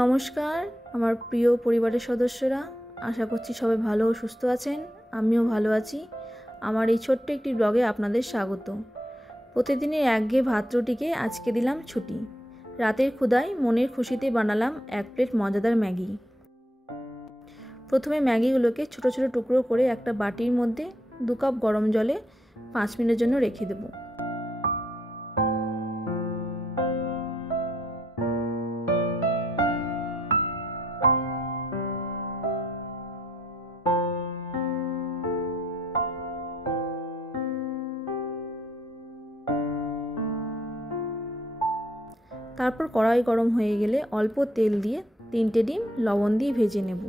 নমস্কার আমার প্রিয় পরিবারের সদস্যরা, আশা করছি সবাই ভালো ও সুস্থ আছেন। আমিও ভালো আছি। আমার এই ছোট্ট একটি ব্লগে আপনাদের স্বাগত। প্রতিদিনের একঘেয়ে ভাত রুটিকে আজকে দিলাম ছুটি। রাতের ক্ষুধায় মনের খুশিতে বানালাম এক প্লেট মজাদার ম্যাগি। প্রথমে ম্যাগিগুলোকে ছোট ছোট টুকরো করে একটা বাটির মধ্যে 2 কাপ গরম জলে 5 মিনিটের জন্য রেখে দেবো। তারপর কড়াই গরম হয়ে গেলে অল্প তেল দিয়ে 3টে ডিম লবণ দিয়ে ভেজে নেব।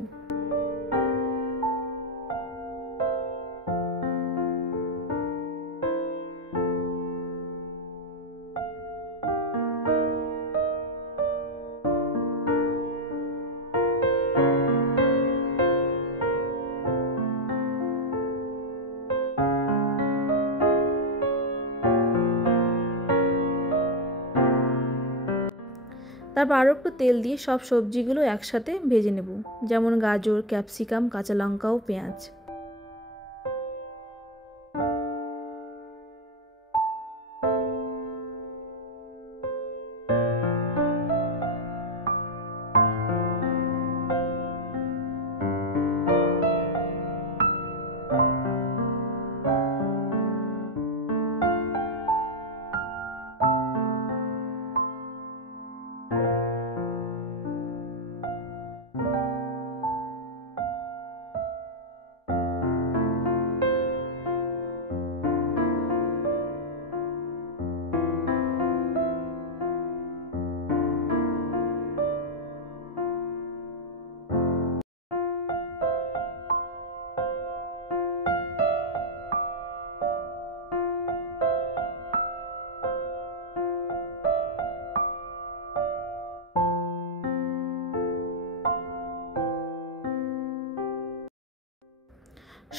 তারপর আরও একটু তেল দিয়ে সব সবজিগুলো একসাথে ভেজে নেব, যেমন গাজর, ক্যাপসিকাম, কাঁচা লঙ্কা ও পেঁয়াজ।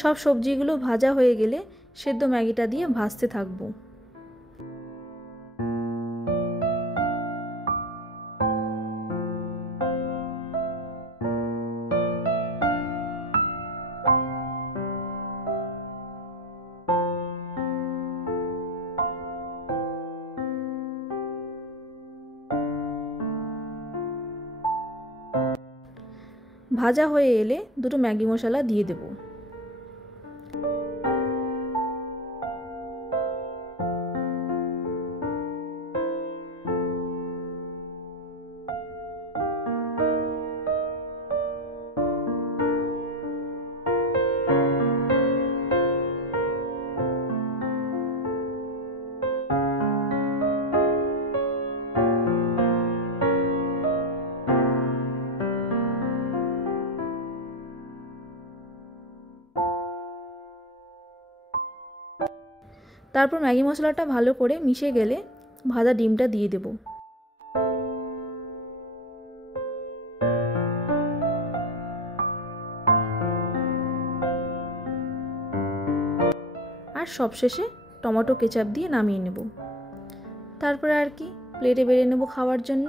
সব সবজিগুলো ভাজা হয়ে গেলে সেদ্ধ ম্যাগিটা দিয়ে ভাজতে থাকবো। ভাজা হয়ে এলে দুটো ম্যাগি মশলা দিয়ে দেব। তারপর ম্যাগি মশলাটা ভালো করে মিশে গেলে ভাজা ডিমটা দিয়ে দেব। আর সবশেষে টমেটো কেচাপ দিয়ে নামিয়ে নেব। তারপরে আর কি, প্লেটে বেড়ে নেব খাওয়ার জন্য।